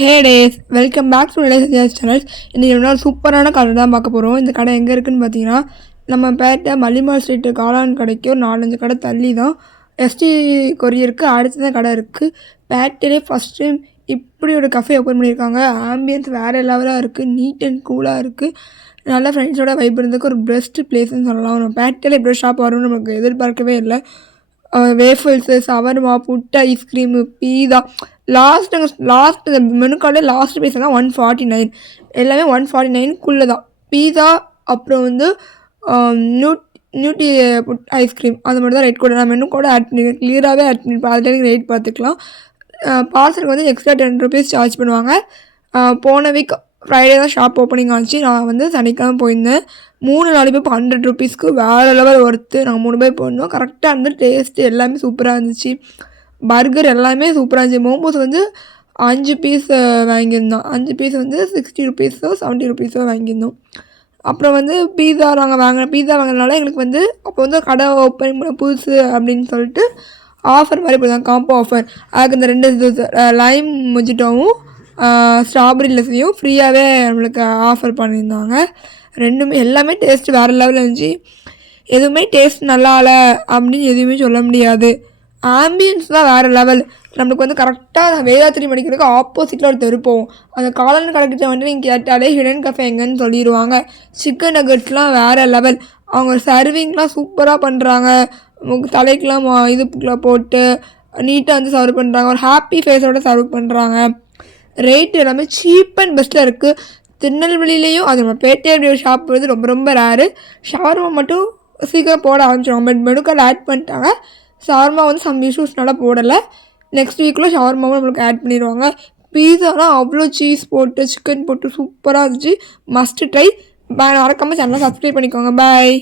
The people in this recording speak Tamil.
Hey days welcome back to relation channels. இன்றைக்கி ஒரு சூப்பரான கடை தான் பார்க்க போகிறோம். இந்த கடை எங்கே இருக்குதுன்னு பார்த்தீங்கன்னா, நம்ம பேட்டை மல்லிமால் ஸ்ட்ரீட்டு காளான் கடைக்கு ஒரு 4-5 கடை தள்ளி தான் எஸ்டி கொரியருக்கு அடுத்து தான் கடை இருக்குது. பேட்டையிலே ஃபஸ்ட் டைம் இப்படி ஒரு கஃபே ஓப்பன் பண்ணியிருக்காங்க. ஆம்பியன்ஸ் வேறு லெவலாக இருக்குது, நீட் அண்ட் கூலாக இருக்குது. நல்லா ஃப்ரெண்ட்ஸோட வைப் இருந்ததுக்கு ஒரு பெஸ்ட்டு பிளேஸ்ன்னு சொல்லலாம். நம்ம பேட்டையில் இப்படி ஷாப் வரும்னு நமக்கு எதிர்பார்க்கவே இல்லை. வேஃபல்ஸு, சவர்மா, புட்டு, ஐஸ்கிரீமு, பீஸா, லாஸ்ட் இந்த மெனு கார்டில் லாஸ்ட் ப்ரைஸ் தான் 149. எல்லாமே 149க்குள்ளே தான். பீஸா அப்புறம் வந்து நியூட்டி ஐஸ்கிரீம் அது மட்டும் தான் ரேட் கூட. நான் மெனு கூட ஆட் பண்ணியிருக்கேன், கிளியராகவே ஆட் பண்ணியிருப்பேன். அதில் நீங்கள் ரேட் பார்த்துக்கலாம். பார்சலுக்கு வந்து எக்ஸ்ட்ரா 10 rupees சார்ஜ் பண்ணுவாங்க. போன வீக் ஃப்ரைடே தான் ஷாப் ஓப்பனிங் ஆச்சு. நான் வந்து சனிக்கிழமை போயிருந்தேன். 3 லாலிபாப் 100 rupeesக்கு வேறு லெவல் ஒர்த்து. நாங்கள் 3 பேர் போயிருந்தோம். கரெக்டாக வந்து டேஸ்ட்டு எல்லாமே சூப்பராக இருந்துச்சு. பர்கர் எல்லாமே சூப்பராக இருந்துச்சு. மோமோஸ் வந்து 5 பீஸ் வாங்கியிருந்தோம். 5 பீஸ் வந்து 60 rupees 70 rupees வாங்கியிருந்தோம். அப்புறம் வந்து பீஸா வாங்கினால எங்களுக்கு வந்து அப்போ வந்து கடை ஓப்பனிங் பண்ண புதுசு அப்படின்னு சொல்லிட்டு ஆஃபர் மாதிரி போடுவாங்க, காம்போ ஆஃபர். அதுக்கு இந்த 2 லைம் மொஜிட்டோவும் ஸ்ட்ராபெரி லஸ்ஸியும் ஃப்ரீயாகவே நம்மளுக்கு ஆஃபர் பண்ணியிருந்தாங்க. எல்லாமே டேஸ்ட்டு வேறு லெவலில் இருந்துச்சு. எதுவுமே டேஸ்ட் நல்லா இல்லை அப்படின்னு எதுவுமே சொல்ல முடியாது. ஆம்பியன்ஸ் தான் வேறு லெவல். நம்மளுக்கு வந்து கரெக்டாக வேதாத்திரி மணிக்கிறதுக்கு ஆப்போசிட்டில் ஒரு தெரு போவோம். அந்த காளான் கடைக்கிட்ட வந்து நீங்கள் கேட்டாலே ஹிடன் கஃபே எங்கன்னு சொல்லிடுவாங்க. சிக்கன் நகட்ஸ்லாம் வேறு லெவல். அவங்க சர்விங்லாம் சூப்பராக பண்ணுறாங்க. தலைக்கெலாம் இதுக்குள்ளே போட்டு நீட்டாக வந்து சர்வ் பண்ணுறாங்க. ஒரு ஹாப்பி ஃபேஸோடு சர்வ் பண்ணுறாங்க. ரேட் எல்லாமே சீப் அண்ட் பெஸ்ட்டாக இருக்குது. திருநெல்வேலியிலையும் அது நம்ம பேட்டையில் ஷாப் வந்து ரொம்ப ரொம்ப ரேரு. ஷவர்மா மட்டும் சீக்கிரம் போட ஆரம்பிச்சிடுவாங்க. பட் மெனு கார்டு ஆட் பண்ணிட்டாங்க. ஷவர்மா வந்து சம் இஷ்யூஸ்னால போடலை. நெக்ஸ்ட் வீக்கில் ஷவர்மாவும் நம்மளுக்கு ஆட் பண்ணிடுவாங்க. பீஸாலாம் அவ்வளோ சீஸ் போட்டு சிக்கன் போட்டு சூப்பராக இருந்துச்சு. Must try. மறக்காமல் சேனலை சப்ஸ்கிரைப் பண்ணிக்கோங்க. பாய்.